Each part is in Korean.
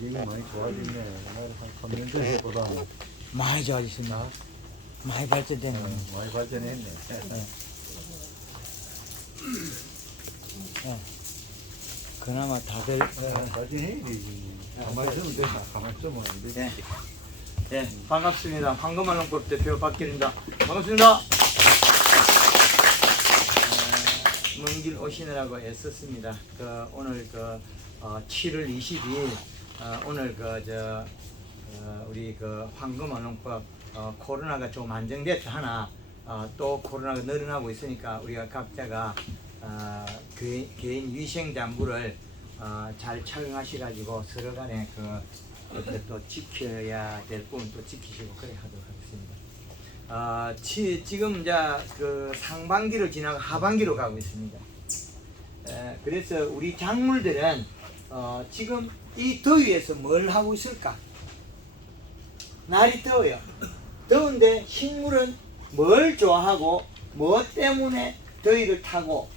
이미 많이 좋아졌네. 옛날에 한 3년 전보다는 많이 좋아졌습니다. 많이 발전되네. 많이 발전했네. 그나마 다들 발전해야 되지. 가만히 있으면 되지. 가만히 있으면 안 되지. 네. 네, 반갑습니다. 황금알롱법 대표 박길입니다. 반갑습니다. 먼 길 오시느라고 애썼습니다. 오늘 7월 22일 오늘 우리 황금알롱법 코로나가 좀 안정됐다 하나 또 코로나가 늘어나고 있으니까 우리가 각자가 개인 위생 장구를 잘 착용하셔가지고 서로 간에 또 지켜야 될 부분 또 지키시고 그래 하도록 하겠습니다. 지금 이제 상반기를 지나고 하반기로 가고 있습니다. 그래서 우리 작물들은 지금 이 더위에서 뭘 하고 있을까? 날이 더워요. 더운데 식물은 뭘 좋아하고 뭐 때문에 더위를 타고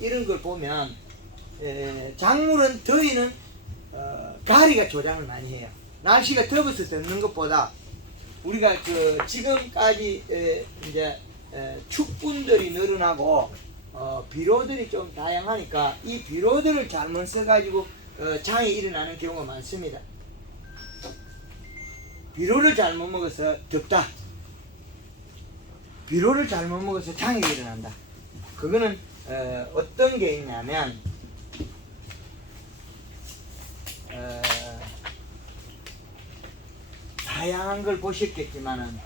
이런 걸 보면 작물은 더위는 가리가 조장을 많이 해요. 날씨가 더워서 덥는 것보다 우리가 지금까지 이제 축분들이 늘어나고 비료들이 좀 다양하니까 이 비료들을 잘못 써가지고 장이 일어나는 경우가 많습니다. 비료를 잘못 먹어서 덥다. 비료를 잘못 먹어서 장이 일어난다. 그거는 어떤 게 있냐면 다양한 걸 보셨겠지만은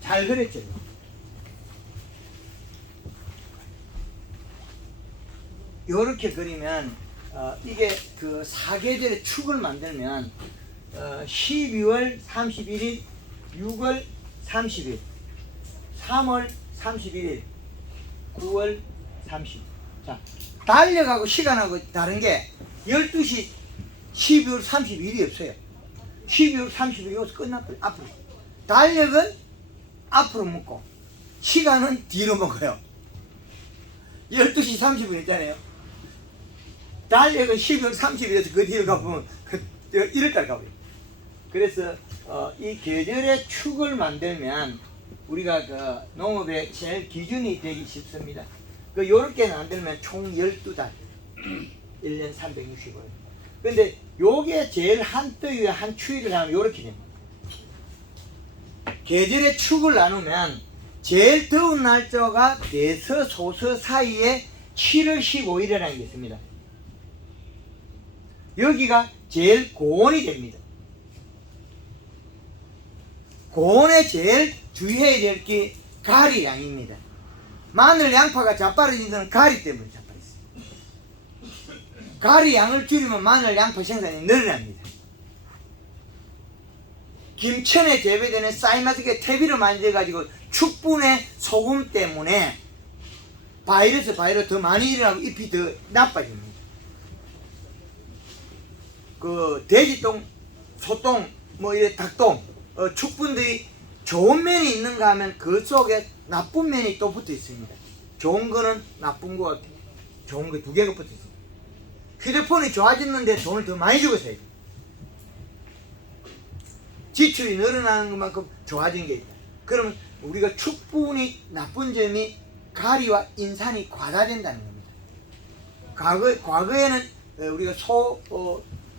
잘 그렸죠. 요렇게 그리면 이게 사계절의 축을 만들면 12월 31일, 6월 30일, 3월 31일, 9월 30일. 자, 달력하고 시간하고 다른 게 12시 12월 31일이 없어요. 12월 30일이 여기서 끝나버려요. 앞으로. 달력은 앞으로 먹고 시간은 뒤로 먹어요. 12시 30분 있잖아요. 달력은 12월 30일에서 그 뒤로 가보면 1월달 가버려요. 그래서 이 계절의 축을 만들면 우리가 농업의 제일 기준이 되기 쉽습니다. 요렇게 만들면 총 12달 1년 365일. 근데 요게 제일 한더위에 한 추위를 하면 요렇게 됩니다. 계절의 축을 나누면 제일 더운 날짜가 대서 소서 사이에 7월 15일이라는 게 있습니다. 여기가 제일 고온이 됩니다. 고온에 제일 주의해야 될 게 가리양입니다. 마늘, 양파가 자빠르진 건 가리 때문에 자빠졌어요. 가리 양을 줄이면 마늘, 양파 생산이 늘어납니다. 김천에 재배되는 쌀맛에 퇴비를 만져가지고 축분의 소금 때문에 바이러스 더 많이 일어나고 잎이 더 나빠집니다. 돼지똥, 소똥, 닭똥, 축분들이 좋은 면이 있는가 하면 그 속에 나쁜 면이 또 붙어 있습니다. 좋은 거는 나쁜 거, 좋은 거 두 개가 붙어 있습니다. 휴대폰이 좋아졌는데 돈을 더 많이 주고 사야 돼. 지출이 늘어나는 것만큼 좋아진 게 있다. 그러면 우리가 축분이 나쁜 점이 가리와 인산이 과다된다는 겁니다. 과거에는 우리가 소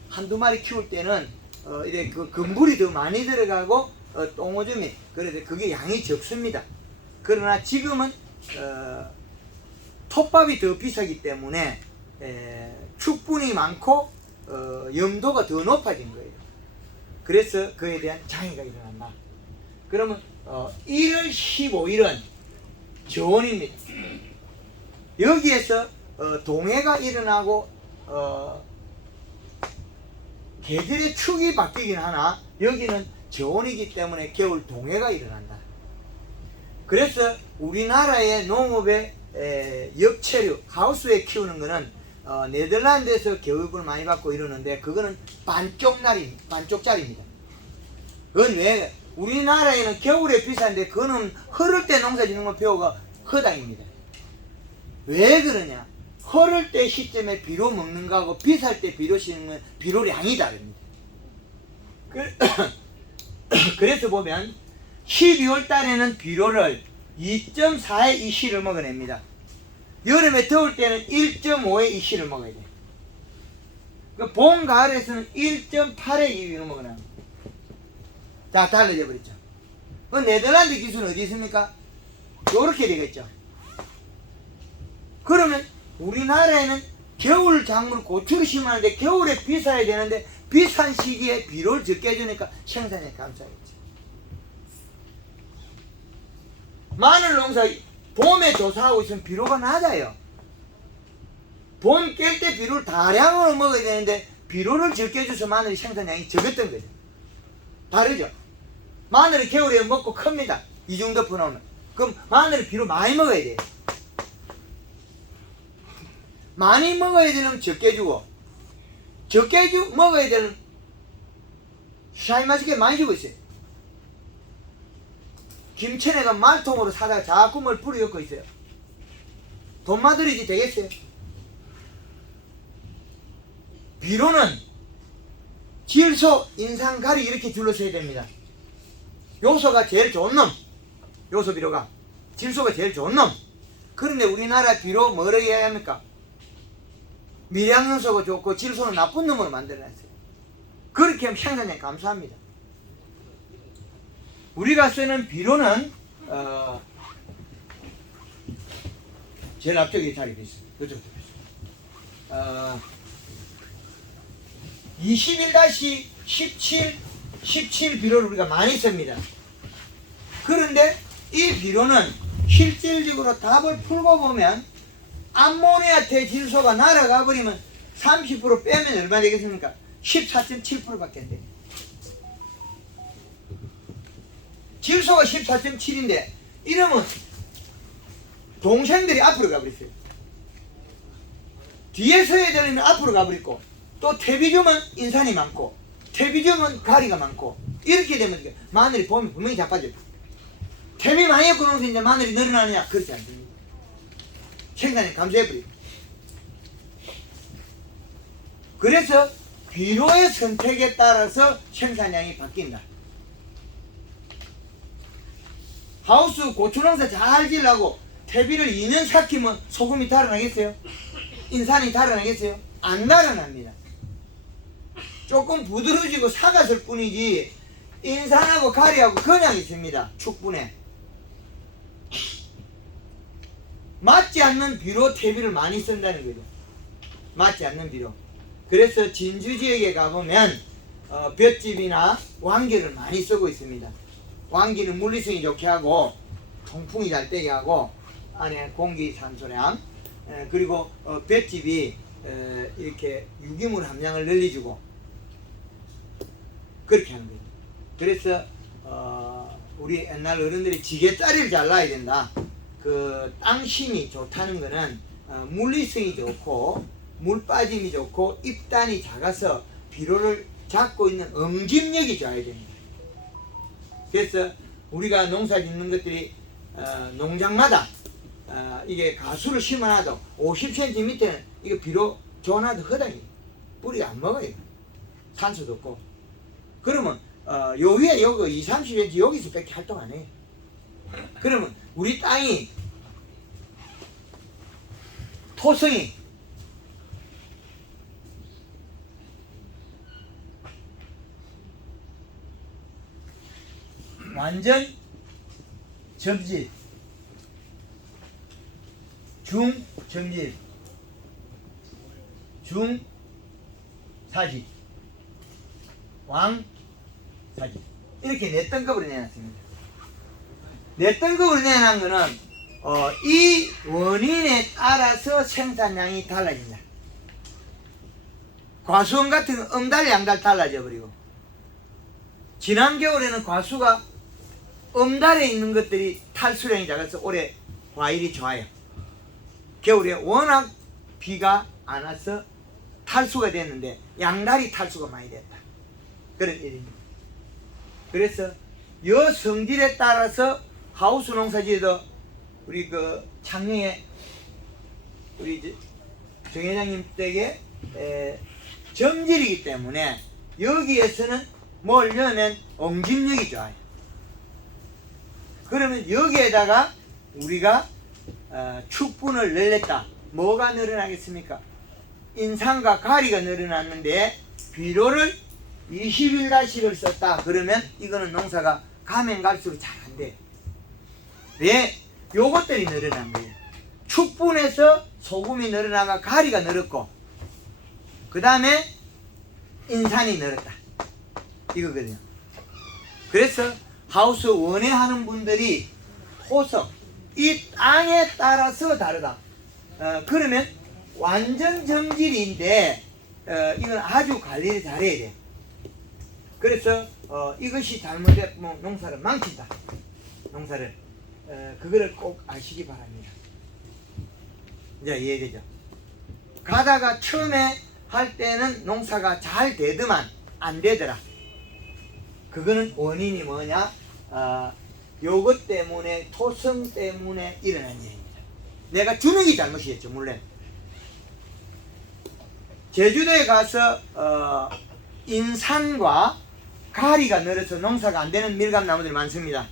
한두 마리 키울 때는 이래 근불이 더 많이 들어가고 똥오줌이 그래서 그게 양이 적습니다. 그러나 지금은 톱밥이 더 비싸기 때문에 축분이 많고 염도가 더 높아진 거예요. 그래서 그에 대한 장애가 일어난다. 그러면 1월 15일은 저온입니다. 여기에서 동해가 일어나고 계절의 축이 바뀌긴 하나 여기는 저온이기 때문에 겨울 동해가 일어난다. 그래서 우리나라의 농업의 역체류 하우스에 키우는 거는 네덜란드에서 교육을 많이 받고 이러는데 그거는 반쪽짜리입니다. 그건 왜? 우리나라에는 겨울에 비싼데 그거는 흐를 때 농사 짓는 건 폐호가 허당입니다. 왜 그러냐? 흐를 때 시점에 비료 먹는 거하고 비쌀 때 비료 씌우는 비료량이 다릅니다. 그래서 보면 12월 달에는 비료를 2.4의 이씨를 먹어냅니다. 여름에 더울 때는 1.5의 이씨를 먹어야 돼요. 봄, 가을에서는 1.8의 이씨를 먹어냅니다. 다 달라져 버렸죠. 네덜란드 기술은 어디 있습니까? 요렇게 되겠죠. 그러면 우리나라에는 겨울 작물 고추를 심었는데 겨울에 비싸야 되는데 비싼 시기에 비료를 적게 해주니까 생산에 감사하겠지. 마늘 농사 봄에 조사하고 있으면 비료가 낮아요. 봄 깰 때 비료를 다량으로 먹어야 되는데 비료를 적게 해줘서 마늘이 생산량이 적었던 거죠. 다르죠. 마늘이 겨울에 먹고 큽니다. 이중 덮어놓으면. 그럼 마늘을 비료 많이 먹어야 돼요. 많이 먹어야 되는 적게 주고 적게 먹어야 되는 샤이마시게 많이 주고 있어요. 김천에가 말통으로 사다가 자꾸 뭘 뿌려놓고 있어요. 돈마들이지 되겠어요? 비료는 질소, 인산, 가리 이렇게 둘러서야 됩니다. 요소가 제일 좋은 놈, 요소 비료가 질소가 제일 좋은 놈. 그런데 우리나라 비료 뭐라고 해야 합니까? 미량요소가 좋고 질소는 나쁜 놈으로 만들어놨어요. 그렇게 하면 생산량이 감소합니다. 우리가 쓰는 비료는 제일 앞쪽에 자리에 있습니다. 이쪽도 있습니다. 21-17 비료를 우리가 많이 씁니다. 그런데 이 비료는 실질적으로 답을 풀고 보면 암모니아 대질소가 날아가 버리면 30% 빼면 얼마 되겠습니까? 14.7%밖에 안 됩니다. 질소가 14.7인데 이러면 동생들이 앞으로 가버렸어요. 뒤에 서야 되려면 앞으로 가버리고 또 퇴비륨은 인산이 많고 퇴비륨은 가리가 많고 이렇게 되면 마늘이 보면 분명히 자빠져요. 퇴비 많이 갖고 놓으면 이제 마늘이 늘어나느냐? 그렇지 않습니다. 생산이 감소해버려요. 그래서 비료의 선택에 따라서 생산량이 바뀐다. 하우스 고추농사 잘 지으려고 퇴비를 2년 삭히면 소금이 달아나겠어요? 인산이 달아나겠어요? 안 달아납니다. 조금 부드러워지고 사갔을 뿐이지 인산하고 가리하고 그냥 있습니다. 축분에 맞지 않는 비료 퇴비를 많이 쓴다는 거죠. 맞지 않는 비료. 그래서 진주 지역에 가보면 볏짚이나 왕기를 많이 쓰고 있습니다. 왕기는 물리성이 좋게 하고 통풍이 잘 되게 하고 안에 공기 산소량 그리고 볏짚이 이렇게 유기물 함량을 늘려주고 그렇게 하는 거예요. 그래서 우리 옛날 어른들이 지게짜리를 잘라야 된다. 그 땅심이 좋다는 거는 물리성이 좋고 물 빠짐이 좋고 입단이 작아서 비료를 잡고 있는 응집력이 좋아야 됩니다. 그래서 우리가 농사 짓는 것들이 농장마다 이게 가수를 심어놔도 50cm 밑에는 이거 비료 줘놔도 허당이에요. 뿌리가 안 먹어요. 산소도 없고. 그러면 요 위에 여기 20-30cm 여기서 밖에 활동 안 해요. 그러면 우리 땅이 토성이 완전 점질, 중 점질, 중 사질, 왕 사질 이렇게 네 등급으로 내놨습니다. 네 등급으로 내놓은 거는 이 원인에 따라서 생산량이 달라진다. 과수원 같은 건 음달 양달 달라져 버리고 지난 겨울에는 과수가 음달에 있는 것들이 탈수량이 작아서 올해 과일이 좋아요. 겨울에 워낙 비가 안 와서 탈수가 됐는데 양달이 탈수가 많이 됐다. 그런 일입니다. 그래서 여 성질에 따라서 하우스 농사지에도 우리 그 창녕에 우리 이제 정 회장님 댁에 점질이기 때문에 여기에서는 뭘 넣으면 옹집력이 좋아요. 그러면 여기에다가 우리가 축분을 늘렸다. 뭐가 늘어나겠습니까? 인상과 가리가 늘어났는데 비료를 21-를 썼다. 그러면 이거는 농사가 가면 갈수록 잘 안 돼. 왜? 요것들이 늘어난 거예요. 축분에서 소금이 늘어나가 가리가 늘었고, 그 다음에 인산이 늘었다. 이거거든요. 그래서 하우스 원에 하는 분들이 토성, 이 땅에 따라서 다르다. 그러면 완전 점질인데 이건 아주 관리를 잘해야 돼. 그래서 이것이 잘못되면 농사를 망친다. 농사를 그거를 꼭 아시기 바랍니다. 이제 이해되죠? 가다가 처음에 할 때는 농사가 잘 되더만 안 되더라. 그거는 원인이 뭐냐? 요것 때문에, 토성 때문에 일어난 일입니다. 내가 주는 게 잘못이겠죠, 물론. 제주도에 가서 인산과 가리가 늘어서 농사가 안 되는 밀감나무들이 많습니다.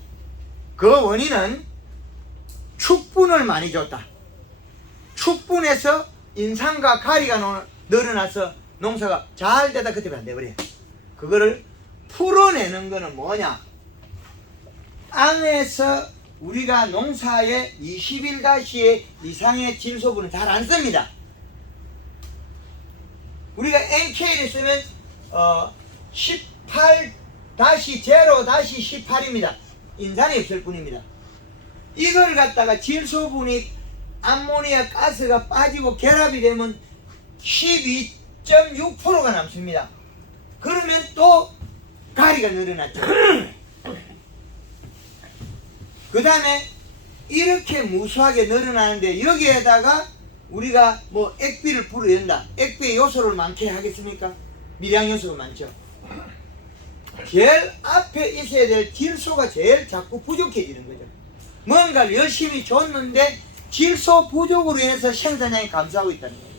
그 원인은 축분을 많이 줬다. 축분에서 인산과 가리가 늘어나서 농사가 잘 되다 그때 안 돼버려요. 그거를 풀어내는 거는 뭐냐? 땅에서 우리가 농사에 21-의 이상의 질소분은 잘 안 씁니다. 우리가 NK를 쓰면 18-0-18입니다. 인산이 없을 뿐입니다. 이걸 갖다가 질소분이 암모니아 가스가 빠지고 결합이 되면 12.6%가 남습니다. 그러면 또 가리가 늘어났죠. 그 다음에 이렇게 무수하게 늘어나는데 여기에다가 우리가 뭐 액비를 불어야 된다. 액비의 요소를 많게 하겠습니까? 미량 요소가 많죠. 제일 앞에 있어야 될 질소가 제일 자꾸 부족해지는 거죠. 뭔가를 열심히 줬는데 질소 부족으로 인해서 생산량이 감소하고 있다는 거예요.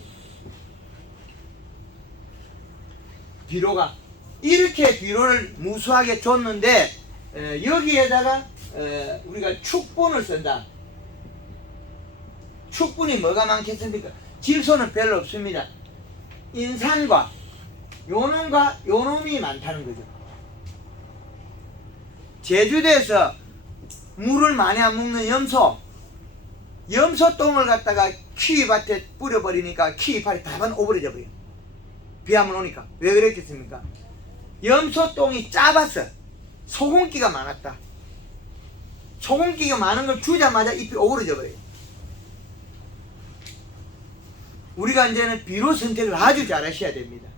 비료가 이렇게 비료를 무수하게 줬는데 여기에다가 우리가 축분을 쓴다. 축분이 뭐가 많겠습니까? 질소는 별로 없습니다. 인산과 요놈과 요놈이 많다는 거죠. 제주도에서 물을 많이 안 먹는 염소똥을 갖다가 키위밭에 뿌려버리니까 키위밭이 다만 오버려져 버려요. 비 한번 오니까. 왜 그랬겠습니까? 염소똥이 짜봤어. 소금기가 많았다. 소금기가 많은 걸 주자마자 잎이 오그러져 버려요. 우리가 이제는 비료 선택을 아주 잘 하셔야 됩니다.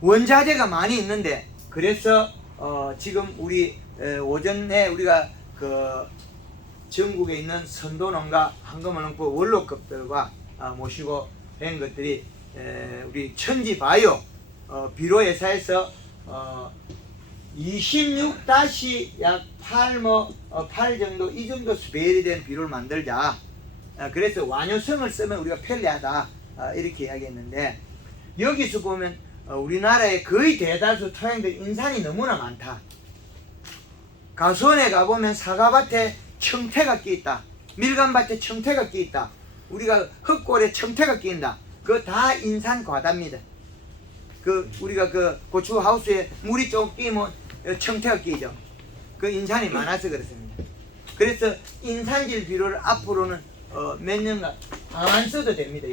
원자재가 많이 있는데, 그래서 지금 우리 오전에 우리가 그 전국에 있는 선도농가 한금원농부 원로급들과 모시고 한 것들이 우리 천지바이오 비료회사에서 26-약 8 정도 이 정도 스페일이 된 비료를 만들자. 그래서 완효성을 쓰면 우리가 편리하다 이렇게 이야기했는데, 여기서 보면 우리나라의 거의 대다수 토양들 인산이 너무나 많다. 가수원에 가보면 사과밭에 청태가 끼있다. 밀감밭에 청태가 끼있다. 우리가 흙골에 청태가 끼인다. 그거 다 인산 과다입니다. 우리가 고추 하우스에 물이 좀 끼면 청태가 끼죠. 그 인산이 많아서 그렇습니다. 그래서 인산질 비료를 앞으로는 몇 년간 안 써도 됩니다.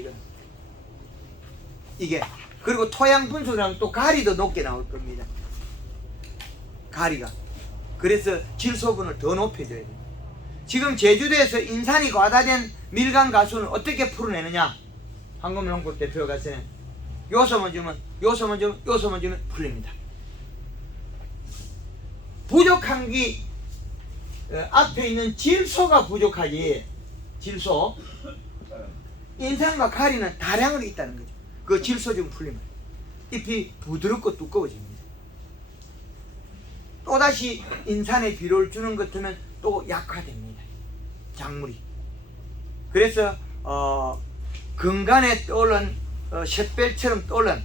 이게 그리고 토양 분수랑 또 가리도 높게 나올 겁니다. 가리가. 그래서 질소분을 더 높여줘야 돼요. 지금 제주도에서 인산이 과다된 밀감 가수는 어떻게 풀어내느냐? 한금농부 대표가 가서는 요소만 주면 풀립니다. 부족한 게 앞에 있는 질소가 부족하지. 질소. 인산과 가리는 다량으로 있다는 거죠. 그 질소 좀 풀리면 잎이 부드럽고 두꺼워집니다. 또다시 인산의 비료를 주는 것 같으면 또 약화됩니다. 작물이. 그래서 근간에 떠오른 샛별처럼 떠오른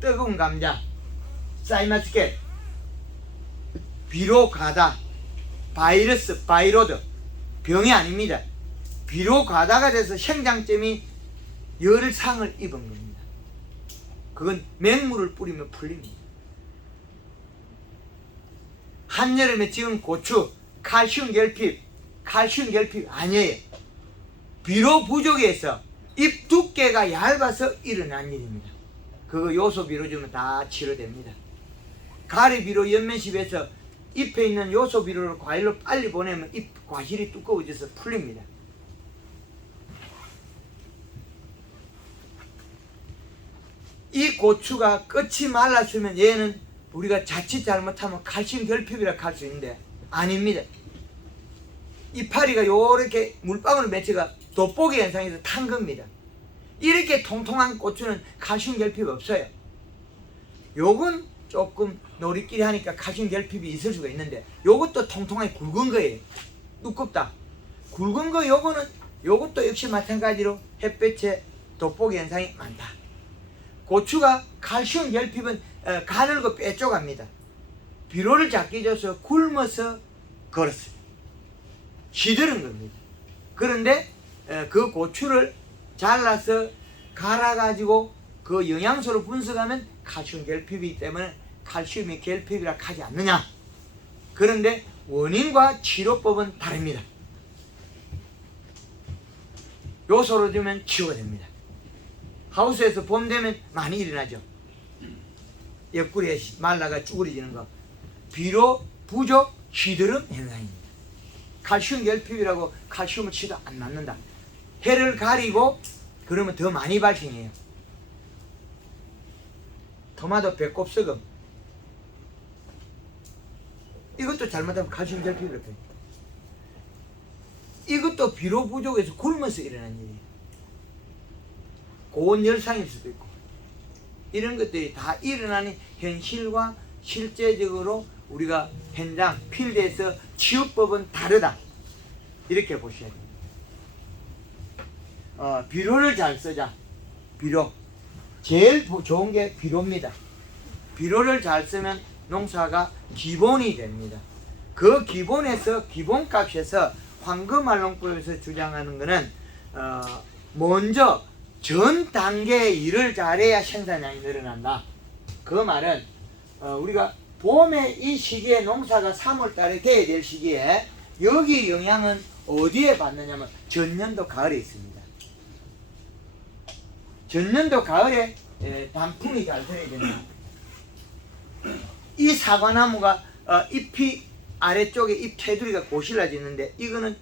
뜨거운 감자 사이마스켓, 비로 가다, 바이러스, 바이로드, 병이 아닙니다. 비로 가다가 돼서 생장점이 열상을 입은 겁니다. 그건 맹물을 뿌리면 풀립니다. 한여름에 찍은 고추, 칼슘 결핍 아니에요. 비로 부족해서 잎 두께가 얇아서 일어난 일입니다. 그거 요소 비로 주면 다 치료됩니다. 가리 비로 연면십에서 잎에 있는 요소 비료를 과일로 빨리 보내면 잎 과실이 두꺼워져서 풀립니다. 이 고추가 끝이 말랐으면 얘는 우리가 자칫 잘못하면 칼슘 결핍이라 할 수 있는데 아닙니다. 이파리가 요렇게 물방울 맺혀가 돋보기 현상에서 탄 겁니다. 이렇게 통통한 고추는 칼슘 결핍 없어요. 요건 조금 놀이끼리 하니까 칼슘 결핍이 있을 수가 있는데 요것도 통통하게 굵은 거예요. 두껍다. 굵은 거 요것도 역시 마찬가지로 햇볕에 돋보기 현상이 많다. 고추가 칼슘 결핍은 가늘고 빼쪽합니다. 비료를 작게 줘서 굶어서 걸었어요. 시드른 겁니다. 그런데 그 고추를 잘라서 갈아가지고 그 영양소를 분석하면 칼슘 결핍이기 때문에 칼슘이 결핍이라 하지 않느냐. 그런데 원인과 치료법은 다릅니다. 요소로 주면 치유가 됩니다. 하우스에서 봄 되면 많이 일어나죠. 옆구리에 말라가 쭈그리지는 거. 비료 부족 시드름 현상입니다. 칼슘 결핍이라고 칼슘을 치도 안 맞는다. 해를 가리고 그러면 더 많이 발생해요. 토마토 배꼽 썩음. 이것도 잘못하면 칼슘 결핍이라고 해요. 이것도 비료 부족에서 굶어서 일어난 일이에요. 고온 열상일 수도 있고 이런 것들이 다 일어나는 현실과 실제적으로 우리가 현장 필드에서 치유법은 다르다 이렇게 보셔야 됩니다. 비료를 잘 쓰자. 비료 제일 좋은 게 비료입니다. 비료를 잘 쓰면 농사가 기본이 됩니다. 그 기본에서 기본값에서 황금알농법에서 주장하는 것은 먼저 전 단계의 일을 잘해야 생산량이 늘어난다. 그 말은 우리가 봄에 이 시기에 농사가 3월 달에 돼야 될 시기에 여기 영향은 어디에 받느냐면 전년도 가을에 있습니다. 전년도 가을에 단풍이 잘 들어야 된다. 이 사과나무가 잎이 아래쪽에 잎 테두리가 고실라지는데 이거는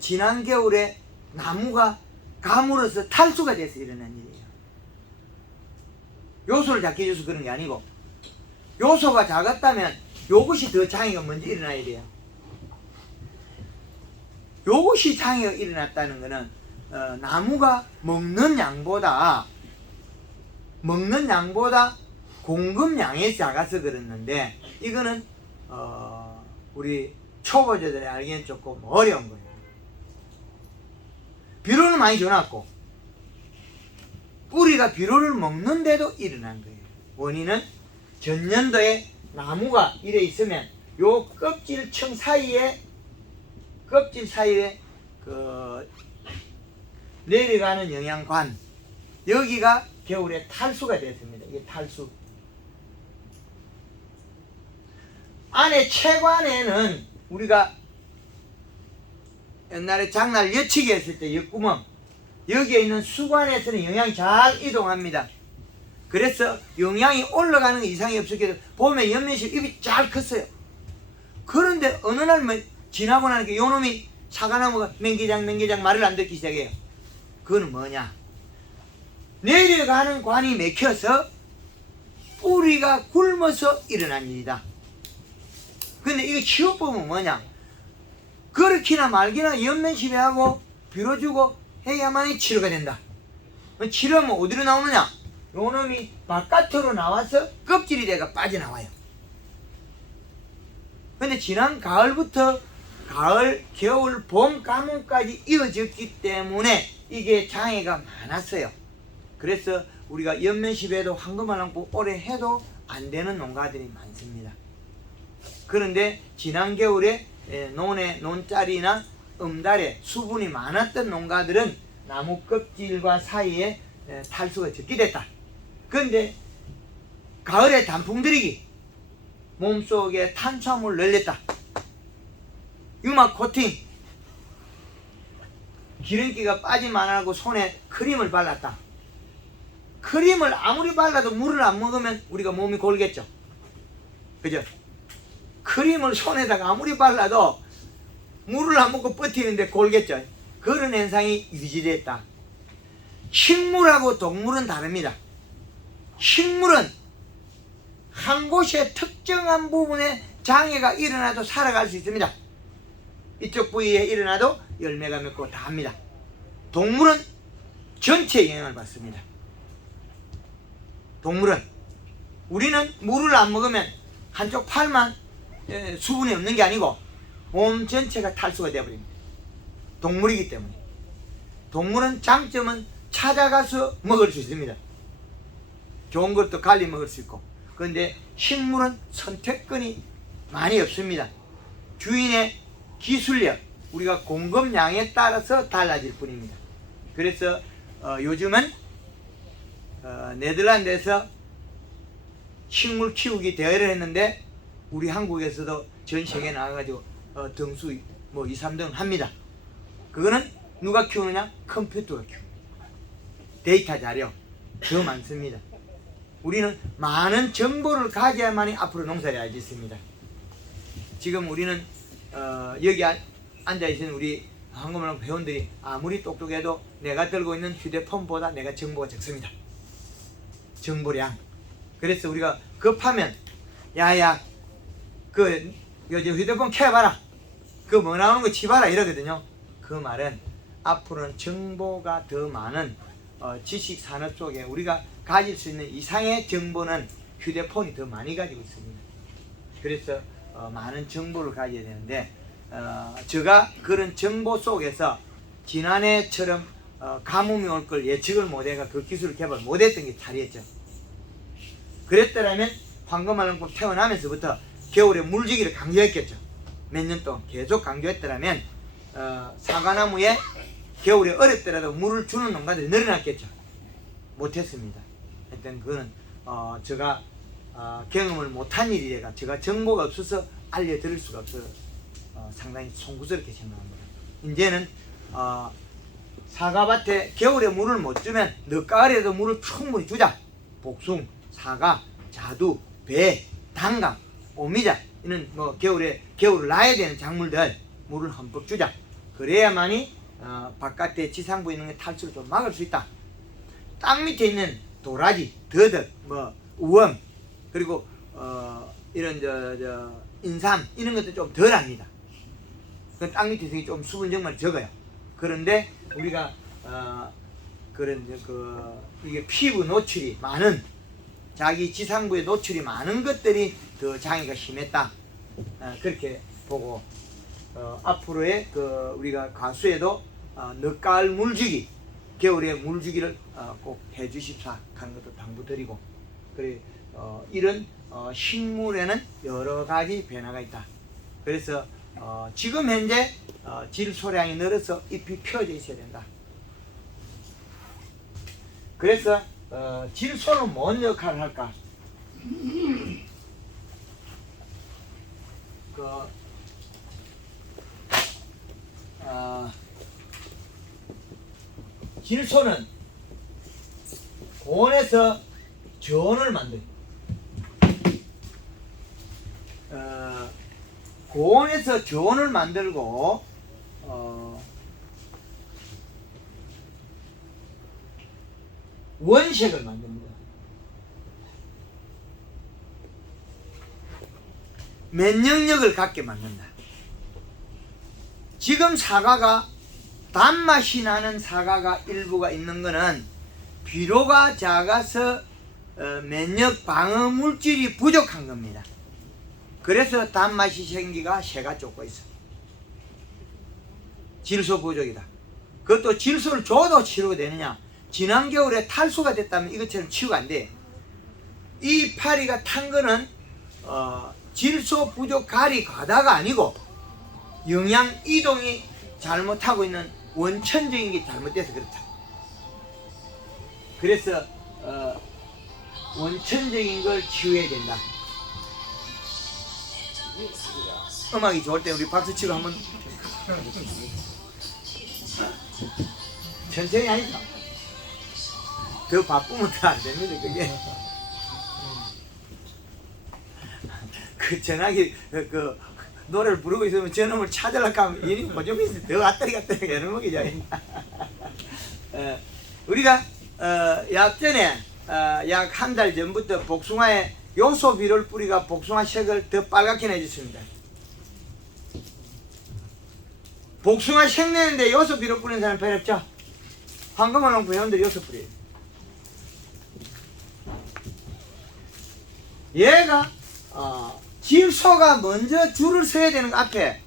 지난 겨울에 나무가 가물어서 탈수가 돼서 일어난 일이에요. 요소를 작게 줘서 그런 게 아니고 요소가 작았다면 요것이 더 장애가 먼저 일어나야 돼요. 요것이 장애가 일어났다는 것은 나무가 먹는 양보다 공급량이 작아서 그랬는데 이거는 우리 초보자들이 알기엔 조금 어려운 거예요. 비료를 많이 줘놨고 뿌리가 비료를 먹는데도 일어난 거예요. 원인은 전년도에 나무가 이래 있으면 요 껍질층 사이에 그 내려가는 영양관 여기가 겨울에 탈수가 됐습니다. 이게 탈수. 안에 채관에는 우리가 옛날에 장날 여치기 했을 때 옆구멍 여기에 있는 수관에서는 영양이 잘 이동합니다. 그래서 영양이 올라가는 게 이상이 없었게 봄에 연면식 잎이 잘 컸어요. 그런데 어느 날 지나고 나니까 요놈이 사과나무가 맹기장 말을 안 듣기 시작해요. 그거는 뭐냐? 내려가는 관이 막혀서 뿌리가 굶어서 일어난 일이다. 근데 이거 치유법은 뭐냐? 그렇기나 말기나 연면시배하고 비료 주고 해야만이 치료가 된다. 치료하면 어디로 나오느냐? 요놈이 바깥으로 나와서 껍질이 돼가 빠져나와요. 근데 지난 가을부터 가을, 겨울, 봄, 가뭄까지 이어졌기 때문에 이게 장애가 많았어요. 그래서 우리가 연면시배도 황금알랑국 오래 해도 안 되는 농가들이 많습니다. 그런데 지난 겨울에 논에 논자리나 음달에 수분이 많았던 농가들은 나무 껍질과 사이에 탈수가 적게 됐다. 그런데 가을에 단풍 들이기, 몸속에 탄수화물 늘렸다. 유막 코팅, 기름기가 빠지면 안 하고 손에 크림을 발랐다. 크림을 아무리 발라도 물을 안 먹으면 우리가 몸이 골겠죠. 그죠? 크림을 손에다가 아무리 발라도 물을 안 먹고 버티는데 골겠죠. 그런 현상이 유지됐다. 식물하고 동물은 다릅니다. 식물은 한 곳에 특정한 부분에 장애가 일어나도 살아갈 수 있습니다. 이쪽 부위에 일어나도 열매가 맺고 다 합니다. 동물은 전체에 영향을 받습니다. 동물은, 우리는 물을 안 먹으면 한쪽 팔만 수분이 없는 게 아니고 몸 전체가 탈수가 되어버립니다. 동물이기 때문에. 동물은 장점은 찾아가서 먹을 수 있습니다. 좋은 것도 갈리 먹을 수 있고. 그런데 식물은 선택권이 많이 없습니다. 주인의 기술력, 우리가 공급량에 따라서 달라질 뿐입니다. 그래서 요즘은 네덜란드에서 식물 키우기 대회를 했는데 우리 한국에서도 전 세계에 나가가지고 등수 뭐 2, 3등 합니다. 그거는 누가 키우느냐? 컴퓨터가 키웁니다. 데이터 자료 더 많습니다. 우리는 많은 정보를 가져야만이 앞으로 농사를 할 수 있습니다. 지금 우리는 여기 앉아있는 우리 한국말 회원들이 아무리 똑똑해도 내가 들고 있는 휴대폰보다 내가 정보가 적습니다. 정보량. 그래서 우리가 급하면 야야 그 휴대폰 켜봐라, 그 뭐 나오는 거 치봐라 이러거든요. 그 말은 앞으로는 정보가 더 많은 지식 산업 속에 우리가 가질 수 있는 이상의 정보는 휴대폰이 더 많이 가지고 있습니다. 그래서 많은 정보를 가져야 되는데 제가 그런 정보 속에서 지난해처럼 가뭄이 올 걸 예측을 못해가 그 기술을 개발 못했던 게 잘했죠. 그랬더라면 황금알랑국 태어나면서부터 겨울에 물주기를 강조했겠죠. 몇 년 동안 계속 강조했더라면 사과나무에 겨울에 어렵더라도 물을 주는 농가들이 늘어났겠죠. 못했습니다. 하여튼 그거는 제가 경험을 못한 일이라 제가 정보가 없어서 알려드릴 수가 없어서 상당히 송구스럽게 생각합니다. 이제는 사과밭에 겨울에 물을 못 주면 늦가을에도 물을 충분히 주자. 복숭, 사과, 자두, 배, 단감, 오미자 이는 뭐 겨울을 나야 되는 작물들 물을 흠뻑 주자. 그래야만이 바깥에 지상부에 있는 탈수를 좀 막을 수 있다. 땅 밑에 있는 도라지, 더덕, 뭐 우엄 그리고 이런 인삼 이런 것도 좀 덜합니다. 그 땅 밑에 좀 수분 정말 적어요. 그런데 우리가 이게 피부 노출이 많은 자기 지상부에 노출이 많은 것들이 더 장애가 심했다. 그렇게 보고 앞으로의 우리가 가수에도 늦가을 물주기, 겨울에 물주기를 꼭 해주십사 하는 것도 당부드리고, 그래 이런 식물에는 여러 가지 변화가 있다. 그래서 지금 현재 질소량이 늘어서 잎이 펴져 있어야 된다. 그래서 질소는 뭔 역할을 할까? 질소는 고온에서 저온을 만들어요. 고온에서 저온을 만들고 원색을 만듭니다. 면역력을 갖게 만든다. 지금 사과가 단맛이 나는 사과가 일부가 있는 것은 비료가 작아서 면역 방어 물질이 부족한 겁니다. 그래서 단맛이 생기가 새가 쫓고 있어. 질소 부족이다. 그것도 질소를 줘도 치료가 되느냐? 지난 겨울에 탈수가 됐다면 이것처럼 치유가 안 돼. 이 파리가 탄 거는 질소 부족 가리 과다가 아니고 영양 이동이 잘못하고 있는 원천적인 게 잘못돼서 그렇다. 그래서 원천적인 걸 치유해야 된다. 음악이 좋을 때 우리 박수 치고 한번 천천히 하니까 더 바쁘면 더 안 됩니다. 그게 그 전화기 그 노래를 부르고 있으면 저놈을 찾으려고 하면 일이 뭐좀 있어 더 왔다리 갔다리 하는 거죠. 우리가 약 전에 약 한 달 전부터 복숭아에 요소 비료를 뿌리가 복숭아 색을 더 빨갛게 내줬습니다. 복숭아 색 내는데 요소 비료 뿌리는 사람 별로 없죠? 황금어농 회원들이 요소 뿌려요. 얘가 질소가 먼저 줄을 서야 되는 거 앞에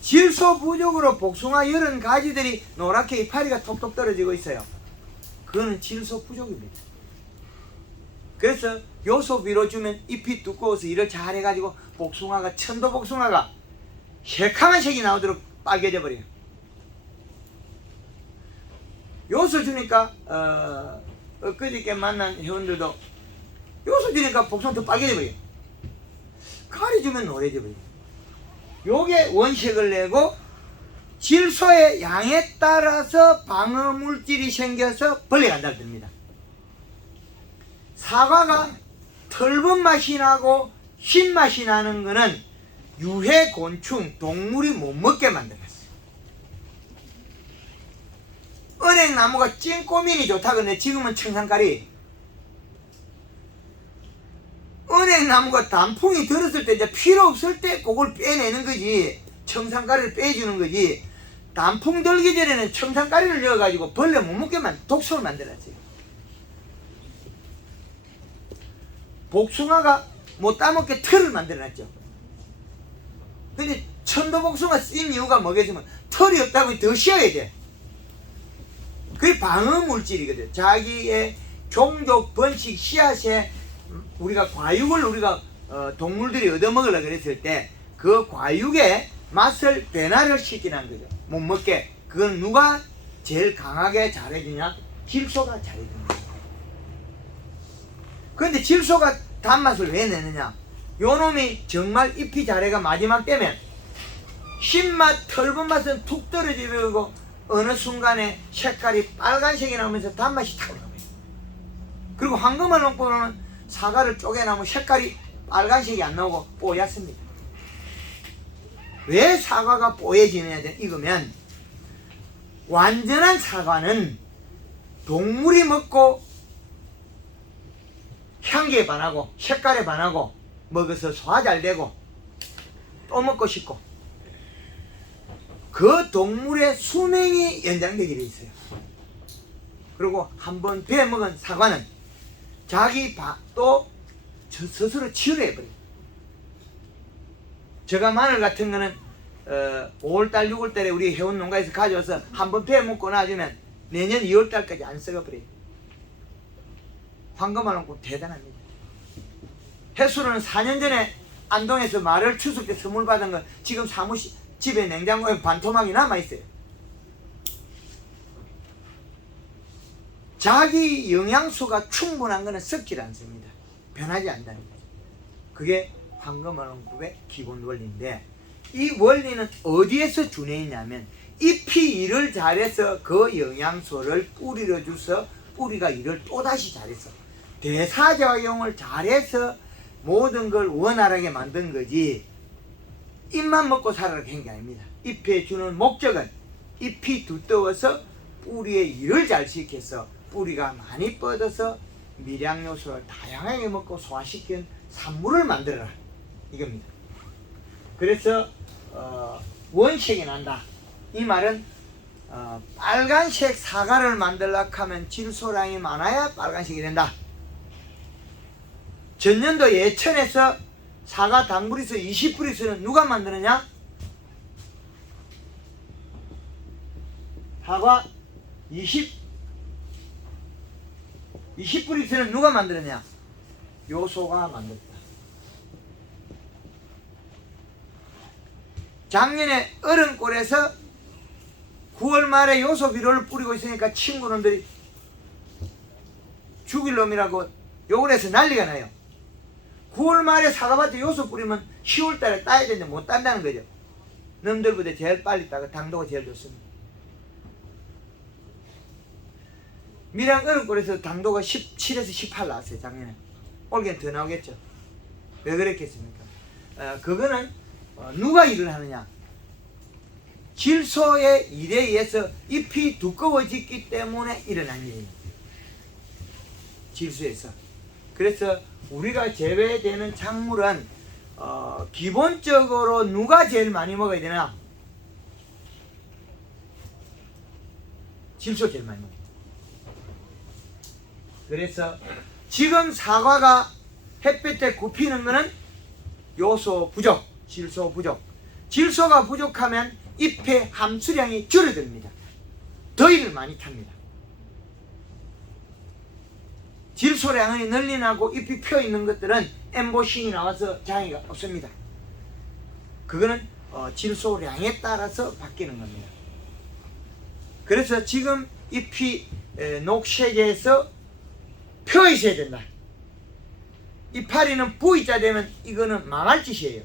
질소 부족으로 복숭아 여러 가지들이 노랗게 이파리가 톡톡 떨어지고 있어요. 그거는 질소 부족입니다. 그래서 요소 비료 주면 잎이 두꺼워서 일을 잘 해가지고 복숭아가 천도 복숭아가 새카만 색이 나오도록 빨개져 버려요. 요소 주니까 엊그저께 만난 회원들도 요소 주니까 복숭아 더 빨개져 버려요. 가리 주면 노래져 버려요. 요게 원색을 내고 질소의 양에 따라서 방어 물질이 생겨서 벌레간다를 듭니다. 사과가 털분 맛이 나고 신맛이 나는 거는 유해 곤충, 동물이 못 먹게 만들었어요. 은행나무가 찐꼬민이 좋다 그러는데 지금은 청산가리. 은행나무가 단풍이 들었을 때 이제 필요 없을 때 그걸 빼내는 거지. 청산가리를 빼주는 거지. 단풍 들기 전에는 청산가리를 넣어가지고 벌레 못 먹게 독소를 만들었어요. 복숭아가 못 따먹게 털을 만들어놨죠. 근데 천도복숭아 쓴 이유가 뭐겠으면 털이 없다고 더 씌어야 돼. 그게 방어물질이거든. 자기의 종족, 번식, 씨앗에 우리가 과육을 우리가 동물들이 얻어먹으려고 그랬을 때 그 과육의 맛을 변화를 시키는 거죠. 못 먹게. 그건 누가 제일 강하게 잘해주냐? 질소가 잘해주는 거예요. 그런데 질소가 단맛을 왜 내느냐? 요놈이 정말 잎이 잘해가 마지막 되면 신맛, 털분 맛은 툭 떨어지고 어느 순간에 색깔이 빨간색이 나오면서 단맛이 탁 나와요. 그리고 황금을 넣고 보면 사과를 쪼개나면 색깔이 빨간색이 안 나오고 뽀얗습니다. 왜 사과가 뽀얘지느냐 이거면 완전한 사과는 동물이 먹고 향기에 반하고 색깔에 반하고 먹어서 소화 잘 되고 또 먹고 싶고 그 동물의 수명이 연장되게 돼 있어요. 그리고 한번 베어먹은 사과는 자기 또 스스로 치유를 해버려요. 제가 마늘 같은 거는 5월달 6월달에 우리 회원 농가에서 가져와서 한번 베어먹고 놔주면 내년 2월달까지 안 썩어버려요. 황금마늘국 대단합니다. 해수로는 4년 전에 안동에서 마를 추석 때 선물 받은 거 지금 사무실 집에 냉장고에 반토막이 남아있어요. 자기 영양소가 충분한 거는 썩지 않습니다. 변하지 않는다는 거죠. 그게 황금마늘국의 기본 원리인데 이 원리는 어디에서 준해 있냐면 잎이 일을 잘해서 그 영양소를 뿌리로 줘서 뿌리가 일을 또다시 잘해서 대사작용을 잘해서 모든 걸 원활하게 만든 거지 잎만 먹고 살아라고 한 게 아닙니다. 잎에 주는 목적은 잎이 두꺼워서 뿌리의 일을 잘 시켜서 뿌리가 많이 뻗어서 미량요소를 다양하게 먹고 소화시킨 산물을 만들어라 이겁니다. 그래서 원색이 난다. 이 말은 빨간색 사과를 만들려고 하면 질소량이 많아야 빨간색이 된다. 전년도 예천에서 사과 당브리스 20브리스는 누가 만드느냐? 사과 20브릭스는 누가 만들었냐? 요소가 만들었다. 작년에 어른골에서 9월 말에 요소 비료를 뿌리고 있으니까 친구놈들이 죽일 놈이라고 욕을 해서 난리가 나요. 9월 말에 사과밭에 요소 뿌리면 10월 달에 따야 되는데 못 딴다는 거죠. 놈들보다 제일 빨리 따고 당도가 제일 좋습니다. 밀양 어른골에서 당도가 17에서 18 나왔어요, 작년에. 올해는 더 나오겠죠. 왜 그랬겠습니까? 그거는 누가 일을 하느냐? 질소의 일에 의해서 잎이 두꺼워졌기 때문에 일어난 일이에요. 질소에서. 그래서 우리가 재배되는 작물은 기본적으로 누가 제일 많이 먹어야 되나? 질소 제일 많이 먹어요. 그래서 지금 사과가 햇볕에 굽히는 것은 요소 부족, 질소 부족. 질소가 부족하면 잎의 함수량이 줄어듭니다. 더위를 많이 탑니다. 질소량이 늘어나고 잎이 펴 있는 것들은 엠보싱이 나와서 장애가 없습니다. 그거는 질소량에 따라서 바뀌는 겁니다. 그래서 지금 잎이 녹색에서 펴 있어야 된다. 이파리는 V자 되면 이거는 망할 짓이에요.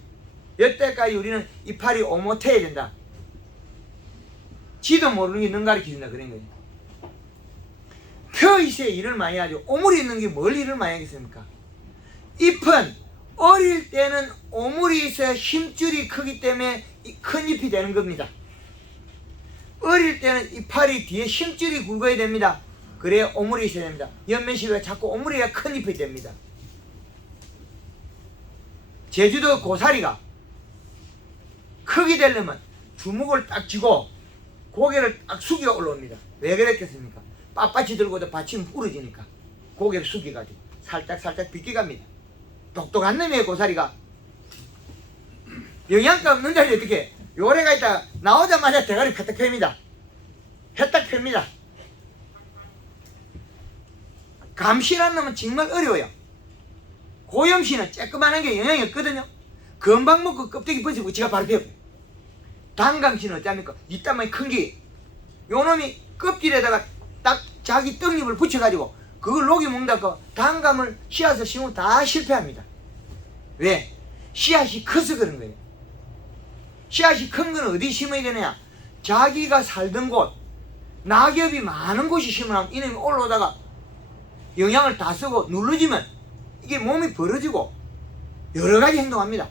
여태까지 우리는 이파리 오못해야 된다. 지도 모르는 게 능 가르쳐준다 그런 거예요. 펴 있어야 일을 많이 하죠. 오물이 있는 게 뭘 일을 많이 하겠습니까? 잎은 어릴 때는 오물이 있어야 힘줄이 크기 때문에 큰 잎이 되는 겁니다. 어릴 때는 이파리 뒤에 힘줄이 굵어야 됩니다. 그래야 오물이 있어야 됩니다. 연면시가 자꾸 오물이가 큰 잎이 됩니다. 제주도 고사리가 크게 되려면 주먹을 딱 쥐고 고개를 딱 숙여 올라옵니다. 왜 그랬겠습니까? 빳빳이 들고도 받치면 부러지니까 고개를 숙여가지고 살짝 비껴갑니다. 똑똑한 놈이에요. 고사리가. 영양가 없는 자리 어떻게 요래가 있다가 나오자마자 대가리 패딱 펴입니다. 패딱 펴입니다. 감시라는 놈은 정말 어려워요. 고염시는 쬐끄만한 게 영향이 없거든요. 금방 먹고 껍데기 벗기고 지가 바로 펴요. 단감시는 어찌합니까? 뒷담화이 큰 게 요 놈이 껍질에다가 딱 자기 떡잎을 붙여가지고 그걸 녹이 먹는다고 단감을 씨앗을 심으면 다 실패합니다. 왜? 씨앗이 커서 그런 거예요. 씨앗이 큰 건 어디 심어야 되느냐? 자기가 살던 곳, 낙엽이 많은 곳이 심으면 이놈이 올라오다가 영양을 다 쓰고 눌러지면 이게 몸이 벌어지고 여러가지 행동합니다.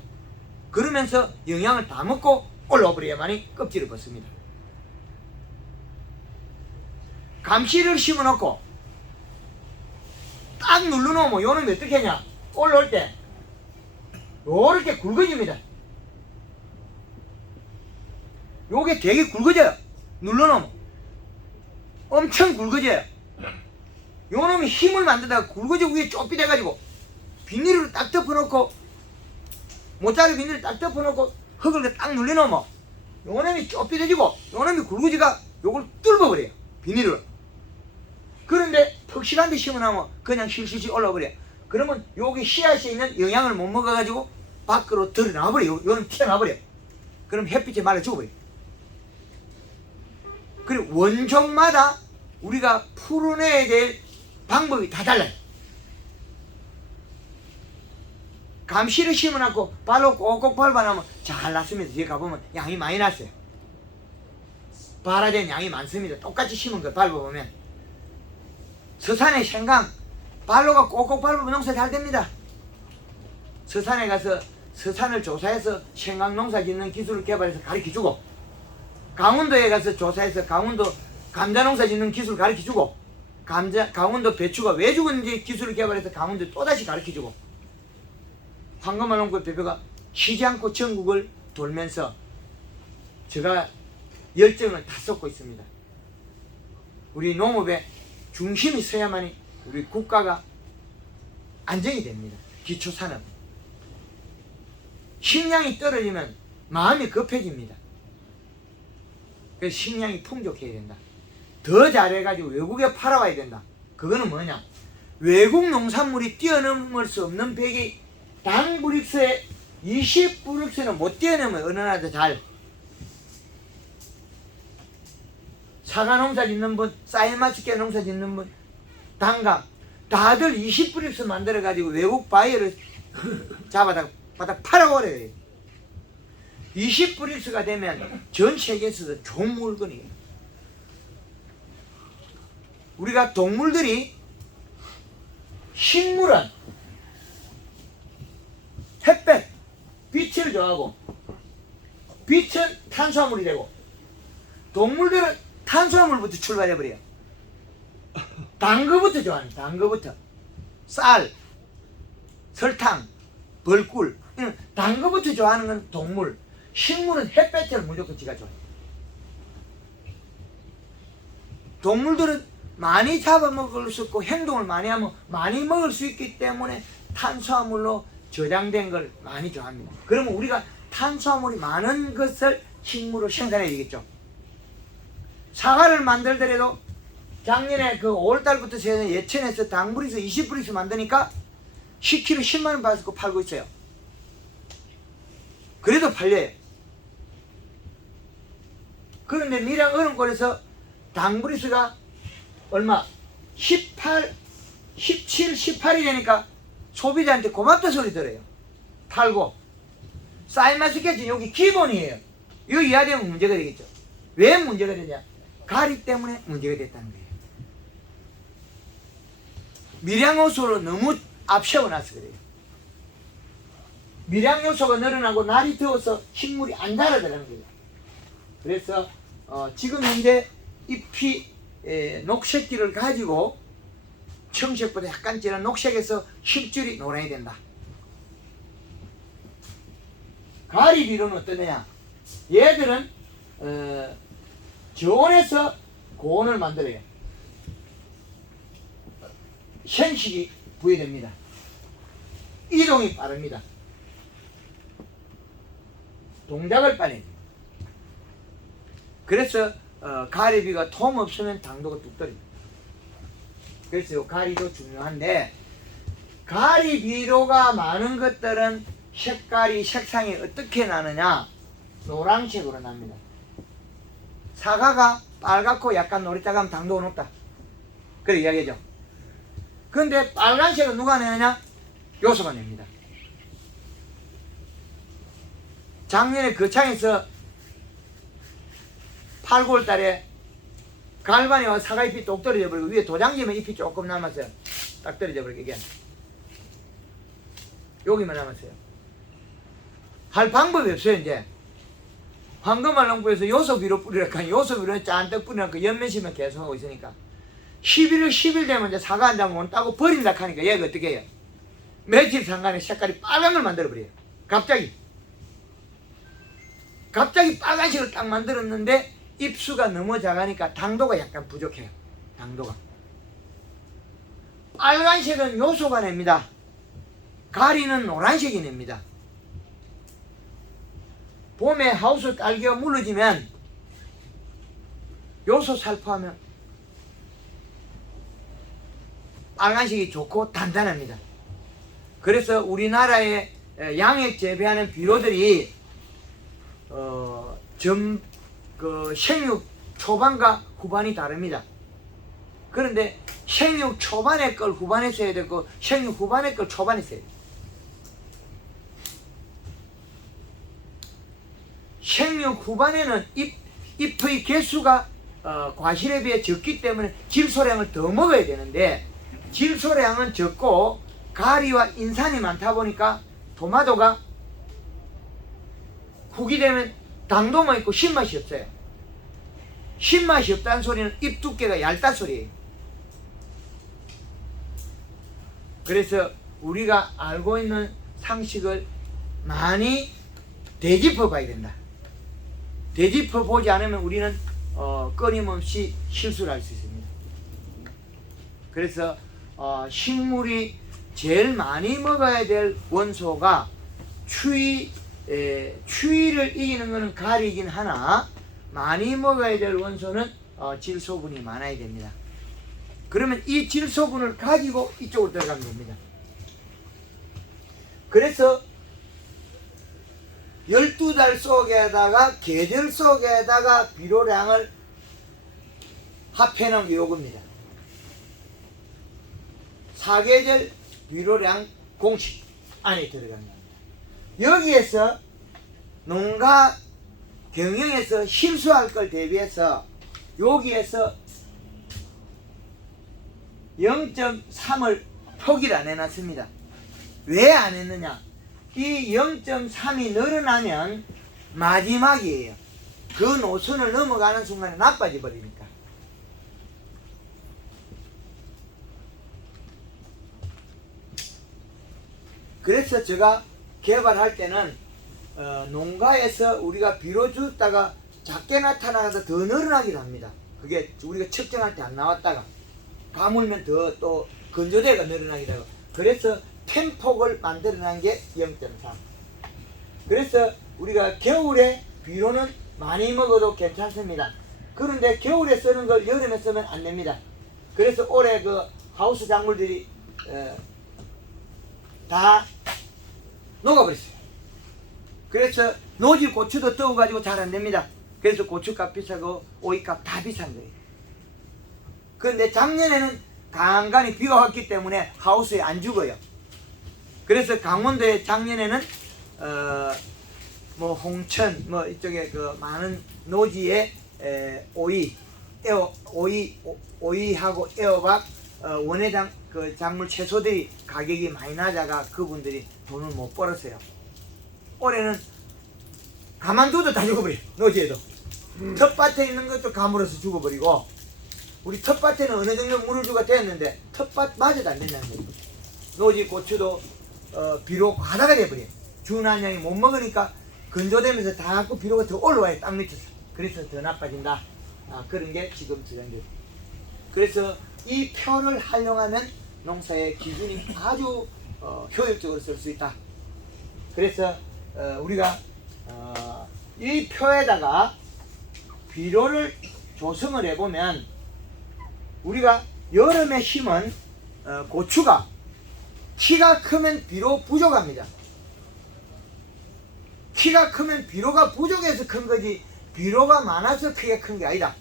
그러면서 영양을 다 먹고 올라버려야만이 껍질을 벗습니다. 감시를 심어놓고 딱 눌러놓으면 요놈이 어떻게 하냐? 올라올 때 요렇게 굵어집니다. 요게 되게 굵어져요. 눌러놓으면 엄청 굵어져요. 요놈이 힘을 만들다가 굵어져 위에 좁이 돼가지고 비닐을 딱 덮어놓고 모짜리 비닐을 딱 덮어놓고 흙을 딱 눌러놓으면 요놈이 좁혀지고 요놈이 굵어지가 요걸 뚫어버려요. 비닐을. 그런데 턱실한 데 심어놓으면 그냥 실실실 올라버려요. 그러면 여기 씨앗에 있는 영양을 못 먹어가지고 밖으로 드러나버려요. 요놈 튀어나버려요. 그럼 햇빛에 말라 죽어버려요. 그리고 원종마다 우리가 풀어내야 될 방법이 다 달라요. 감시를 심어놓고 발로 꼭꼭 밟아놓으면 잘 났습니다. 뒤에 가보면 양이 많이 났어요. 발화된 양이 많습니다. 똑같이 심은 걸 밟아보면. 서산의 생강 발로가 꼭꼭 밟으면 농사 잘 됩니다. 서산에 가서 서산을 조사해서 생강 농사 짓는 기술을 개발해서 가르쳐주고, 강원도에 가서 조사해서 강원도 감자 농사 짓는 기술을 가르쳐주고, 강원도 배추가 왜 죽었는지 기술을 개발해서 강원도에 또다시 가르쳐주고, 황금알농구 대표가 쉬지 않고 전국을 돌면서 제가 열정을 다 쏟고 있습니다. 우리 농업에 중심이 서야만이 우리 국가가 안정이 됩니다. 기초산업. 식량이 떨어지면 마음이 급해집니다. 그래서 식량이 풍족해야 된다. 더 잘해가지고 외국에 팔아와야 된다. 그거는 뭐냐? 외국 농산물이 뛰어넘을 수 없는 벽이 당 브릭스의 20브릭스는 못 뛰어넘어요. 어느 나라도 잘. 사과 농사 짓는 분, 쌀맛있게 농사 짓는 분, 단감 다들 20브릭스 만들어가지고 외국 바이어를 잡아다 팔아버려요. 20브릭스가 되면 전 세계에서도 좋은 물건이에요. 우리가 동물들이 식물은 햇볕, 빛을 좋아하고 빛은 탄수화물이 되고 동물들은 탄수화물부터 출발해버려요. 단 거부터 좋아하는 단 거부터 쌀, 설탕, 벌꿀 이런 단 거부터 좋아하는 건 동물. 식물은 햇볕을 무조건 지가 좋아해요. 동물들은 많이 잡아먹을 수 있고 행동을 많이 하면 많이 먹을 수 있기 때문에 탄수화물로 저장된 걸 많이 좋아합니다. 그러면 우리가 탄수화물이 많은 것을 식물로 생산해야 되겠죠. 사과를 만들더라도 작년에 그 5월달부터 저희는 예천에서 당브릭스 20브릭스 만드니까 10kg 10만원 받고 팔고 있어요. 그래도 팔려요. 그런데 밀양 얼음골에서 당브릭스가 얼마? 18, 17, 18이 되니까 소비자한테 고맙다 소리 들어요. 팔고. 쌀맛있겠지. 여기 기본이에요. 이거 이해하면 문제가 되겠죠. 왜 문제가 되냐? 가리 때문에 문제가 됐다는 거예요. 밀양 요소로 너무 앞세워놔서 그래요. 밀양 요소가 늘어나고 날이 더워서 식물이 안 자라더라는 거예요. 그래서 지금 현재 잎이 녹색기를 가지고 청색보다 약간 진한 녹색에서 힘줄이 노란이 된다. 가리비료는 어떠냐? 얘들은 저온에서 고온을 만들어요. 생식이 부여됩니다. 이동이 빠릅니다. 동작을 빨리 해요. 그래서 가리비가 톰 없으면 당도가 뚝 떨어집니다. 그래서 요 가리도 중요한데 가리비료가 많은 것들은 색깔이 색상이 어떻게 나느냐? 노란색으로 납니다. 사과가 빨갛고 약간 노릇하면 당도가 높다. 그래 이야기죠. 근데 빨간색은 누가 내느냐? 요소가 냅니다. 작년에 거창에서 8, 9월 달에 갈반에 와서 사과잎이 똑 떨어져 버리고 위에 도장지면 잎이 조금 남았어요. 딱 떨어져 버리게 이게 여기만 남았어요. 할 방법이 없어요. 이제 황금알농부에서 요소비료 뿌리라니까 요소비료 짠뜩 뿌리라니까 연면시면 계속 하고 있으니까 11월 10일 되면 이제 사과 한 장 못 따고 버린다 하니까 얘가 어떻게 해요? 며칠 상간에 색깔이 빨간 걸 만들어 버려요. 갑자기 빨간색을 딱 만들었는데 잎수가 너무 작으니까 당도가 약간 부족해요. 당도가 빨간색은 요소가 냅니다. 가리는 노란색이 냅니다. 봄에 하우스 딸기가 물러지면 요소 살포하면 빨간색이 좋고 단단합니다. 그래서 우리나라의 양액 재배하는 비료들이 생육 초반과 후반이 다릅니다. 그런데 생육 초반에 걸 후반에 써야 되고 생육 후반에 걸 초반에 써야 돼요. 생육 후반에는 잎의 개수가 과실에 비해 적기 때문에 질소량을 더 먹어야 되는데 질소량은 적고 가리와 인산이 많다 보니까 토마토가 후기 되면 당도만 있고 신맛이 없어요. 신맛이 없다는 소리는 잎 두께가 얇다는 소리예요. 그래서 우리가 알고 있는 상식을 많이 되짚어 봐야 된다. 되짚어 보지 않으면 우리는 끊임없이 실수를 할 수 있습니다. 그래서 식물이 제일 많이 먹어야 될 원소가 추위를 이기는 것은 가리이긴 하나 많이 먹어야 될 원소는 질소분이 많아야 됩니다. 그러면 이 질소분을 가지고 이쪽으로 들어가면 됩니다. 그래서 12달 속에다가 계절 속에다가 비료량을 합해 놓은 게 요겁니다. 사계절 비료량 공식 안에 들어갑니다. 여기에서 농가 경영에서 실수할 걸 대비해서 여기에서 0.3을 표기를 안 해놨습니다. 왜 안 했느냐? 이 0.3이 늘어나면 마지막이에요. 그 노선을 넘어가는 순간에 나빠져 버리니까. 그래서 제가 개발할 때는 농가에서 우리가 비료 줬다가 작게 나타나서 더 늘어나기도 합니다. 그게 우리가 측정할 때 안 나왔다가 가물면 더 또 건조대가 늘어나기도 하고. 그래서 템폭을 만들어 놓은 게 0.3. 그래서 우리가 겨울에 비료는 많이 먹어도 괜찮습니다. 그런데 겨울에 쓰는 걸 여름에 쓰면 안 됩니다. 그래서 올해 그 하우스 작물들이 다 녹아버렸어요. 그래서 노지 고추도 떠가지고 잘 안 됩니다. 그래서 고추값 비싸고 오이값 다 비싼 거예요. 그런데 작년에는 간간히 비가 왔기 때문에 하우스에 안 죽어요. 그래서 강원도에 작년에는 뭐 홍천 뭐 이쪽에 그 많은 노지에 오이하고 애호박 원예장 그 작물 채소들이 가격이 많이 낮아가 그분들이 돈을 못 벌었어요. 올해는 가만둬도 다 죽어버려. 노지에도 텃밭에 있는 것도 가물어서 죽어버리고, 우리 텃밭에는 어느 정도 물을 주가 됐는데 텃밭마저도 안 된다는 거예요. 노지 고추도 비료 과다가 돼버려요. 준한 양이 못 먹으니까 건조되면서 자꾸 비료가 더 올라와요. 땅 밑에서. 그래서 더 나빠진다. 그런 게 지금 주장돼요. 그래서 이 표를 활용하면 농사의 기준이 아주 효율적으로 쓸 수 있다. 그래서 우리가 이 표에다가 비료를 조성을 해보면, 우리가 여름에 심은 고추가 키가 크면 비료 부족합니다. 키가 크면 비료가 부족해서 큰 거지 비료가 많아서 크게 큰 게 아니다.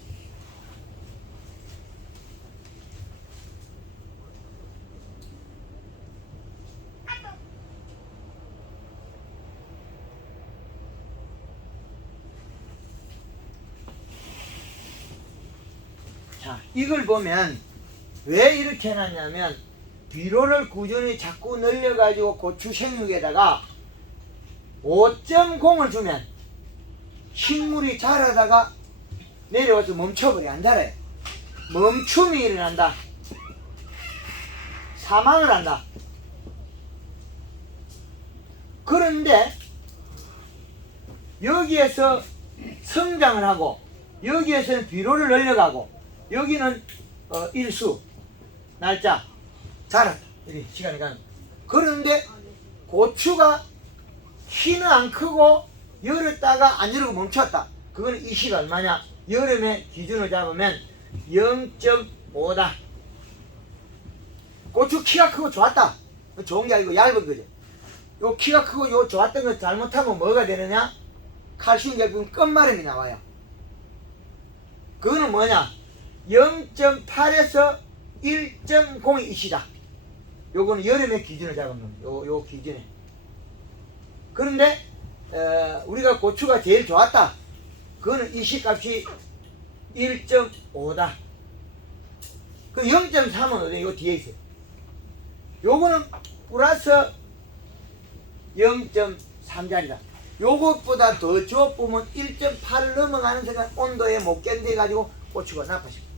자, 이걸 보면 왜 이렇게 해놨냐면, 비료를 꾸준히 자꾸 늘려가지고 고추 생육에다가 5.0을 주면 식물이 자라다가 내려와서 멈춰버려. 안 자라요. 멈춤이 일어난다. 사망을 한다. 그런데 여기에서 성장을 하고, 여기에서는 비료를 늘려가고, 여기는 일수 날짜 자랐다. 이렇게 시간이 가는. 그런데 고추가 키는 안 크고 열었다가 안 열고 멈췄다. 그거는 이 시가 얼마냐? 여름에 기준을 잡으면 0.5다. 고추 키가 크고 좋았다. 좋은 게 아니고 얇은 거죠. 요 키가 크고 요 좋았던 거 잘못하면 뭐가 되느냐? 칼슘 결핍 끝마름이 나와요. 그거는 뭐냐? 0.8에서 1.0이 이시다. 요거는 여름의 기준을 잡은 겁니다. 요 기준에. 그런데 우리가 고추가 제일 좋았다. 그거는 이시값이 1.5다. 그 0.3은 어디? 요 뒤에 있어요. 요거는 플러스 0.3짜리다. 요것보다 더 주어보면 1.8을 넘어가는 순간 온도에 못 견뎌가지고 고추가 나빠집니다.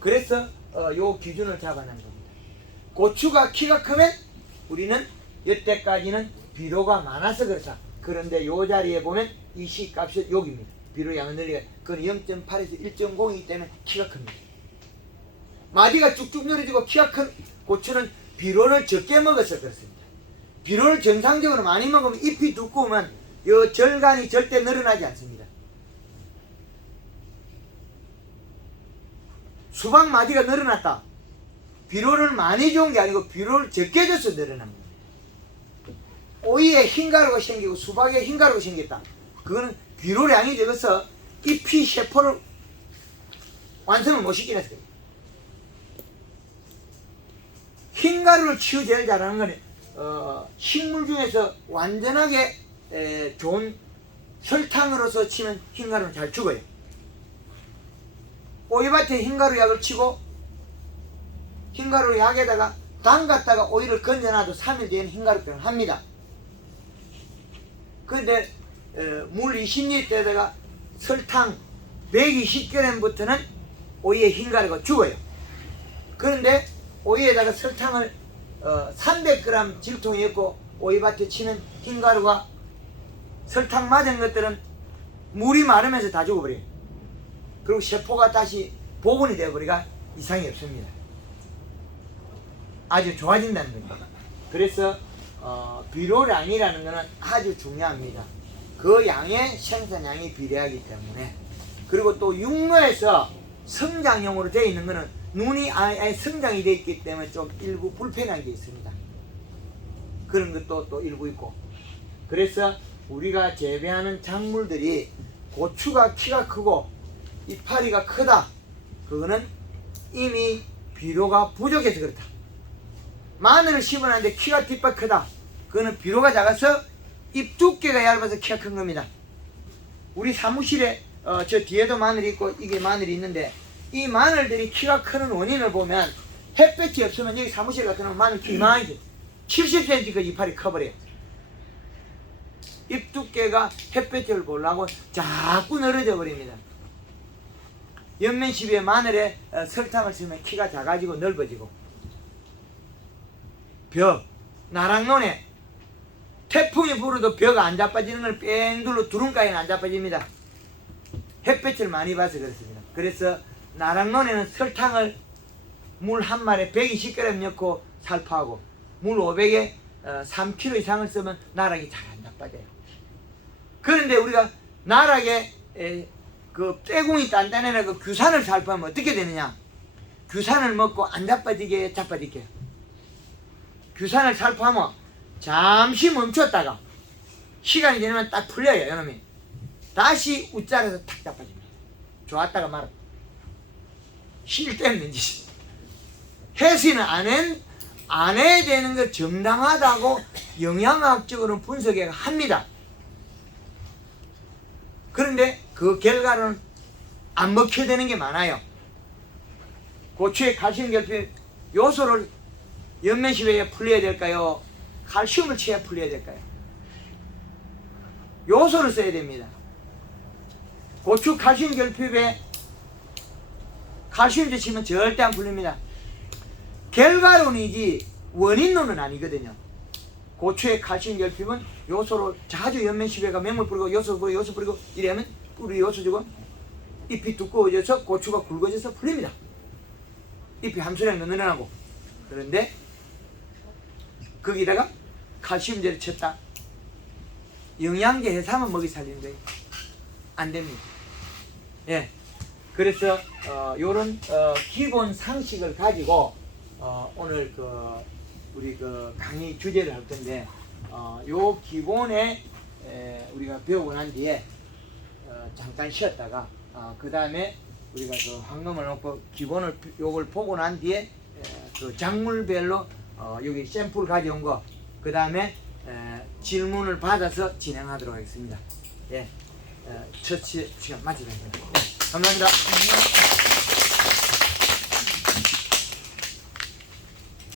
그래서 요 기준을 잡아낸 겁니다. 고추가 키가 크면 우리는 여태까지는 비료가 많아서 그렇다. 그런데 요 자리에 보면 이 시값이 여기입니다. 비료 양을 늘리가 그건 0.8에서 1.0이기 때문에 키가 큽니다. 마디가 쭉쭉 늘어지고 키가 큰 고추는 비료를 적게 먹어서 그렇습니다. 비료를 정상적으로 많이 먹으면 잎이 두꺼우면 요 절간이 절대 늘어나지 않습니다. 수박 마디가 늘어났다. 비료를 많이 준 게 아니고 비료를 적게 줘서 늘어난 겁니다. 오이에 흰가루가 생기고 수박에 흰가루가 생겼다. 그거는 비료량이 적어서 잎이 세포를 완성을 못 시키는 거예요. 흰가루를 치유 제일 잘하는 거는 식물 중에서 완전하게 좋은 설탕으로서 치면 흰가루는 잘 죽어요. 오이밭에 흰가루 약을 치고 흰가루 약에다가 담갔다가 오이를 건져놔도 3일 뒤에는 흰가루병을 합니다. 그런데 물 20리터에다가 설탕 120g부터는 오이의 흰가루가 죽어요. 그런데 오이에다가 설탕을 300g 질통이 있고 오이밭에 치면 흰가루가 설탕 맞은 것들은 물이 마르면서 다 죽어버려요. 그리고 세포가 다시 복원이 되어버리가 이상이 없습니다. 아주 좋아진다는 겁니다. 그래서 비료량이라는 것은 아주 중요합니다. 그 양의 생산량이 비례하기 때문에. 그리고 또 육로에서 성장용으로 되어 있는 것은 눈이 아예 성장이 되어 있기 때문에 좀 일부 불편한 게 있습니다. 그런 것도 또 일부 있고. 그래서 우리가 재배하는 작물들이 고추가 키가 크고 이파리가 크다. 그거는 이미 비료가 부족해서 그렇다. 마늘을 심어놨는데 키가 뒷바 크다. 그거는 비료가 작아서 잎 두께가 얇아서 키가 큰 겁니다. 우리 사무실에 저 뒤에도 마늘이 있고 이게 마늘이 있는데 이 마늘들이 키가 크는 원인을 보면 햇볕이 없으면 여기 사무실 같은 경우는 마늘 키 이만하지 70cm 그 이파리 커버려요. 잎 두께가 햇볕을 보려고 자꾸 늘어져 버립니다. 연면시비에 마늘에 설탕을 쓰면 키가 작아지고 넓어지고 벽, 나락론에 태풍이 불어도 벽 안 자빠지는 걸 뺑 둘러 두름가에는 안 자빠집니다. 햇볕을 많이 봐서 그렇습니다. 그래서 나락론에는 설탕을 물 한 말에 120g 넣고 살포하고 물 500에 3kg 이상을 쓰면 나락이 잘 안 자빠져요. 그런데 우리가 나락에 그 떼궁이 단단해나 그 규산을 살포하면 어떻게 되느냐? 규산을 먹고 안 자빠지게 자빠질게요. 규산을 살포하면 잠시 멈췄다가 시간이 되면 딱 풀려요. 이놈이 다시 웃자라서 탁 자빠집니다. 좋았다가 말아. 쉴 때는 짓이. 해수는 안 해야 되는 거 정당하다고 영양학적으로는 분석을 합니다. 그런데 그 결과로는 안 먹혀야 되는 게 많아요. 고추의 칼슘 결핍 요소를 연면시비에 풀려야 될까요? 칼슘을 쳐야 풀려야 될까요? 요소를 써야 됩니다. 고추 칼슘 결핍에 칼슘 주시면 절대 안 풀립니다. 결과론이지 원인론은 아니거든요. 고추의 칼슘 결핍은 요소로 자주 연면시비가 맹물 뿌리고 요소 뿌리고 이러면 뿌리 요소 주고 잎이 두꺼워져서 고추가 굵어져서 풀립니다. 잎이 함수량도 늘어나고. 그런데 거기다가 칼슘제를 쳤다. 영양제 해삼은 먹이 살리는 거예요. 안 됩니다. 예. 그래서 요런 기본 상식을 가지고 오늘 우리 강의 주제를 할 건데 요 기본에 우리가 배우고 난 뒤에 잠깐 쉬었다가 그 다음에 우리가 황금을 놓고 기본을 요걸 보고 난 뒤에 그 작물별로 여기 샘플 가져온 거 그 다음에 질문을 받아서 진행하도록 하겠습니다. 예, 첫 시간 마치겠습니다. 네, 감사합니다.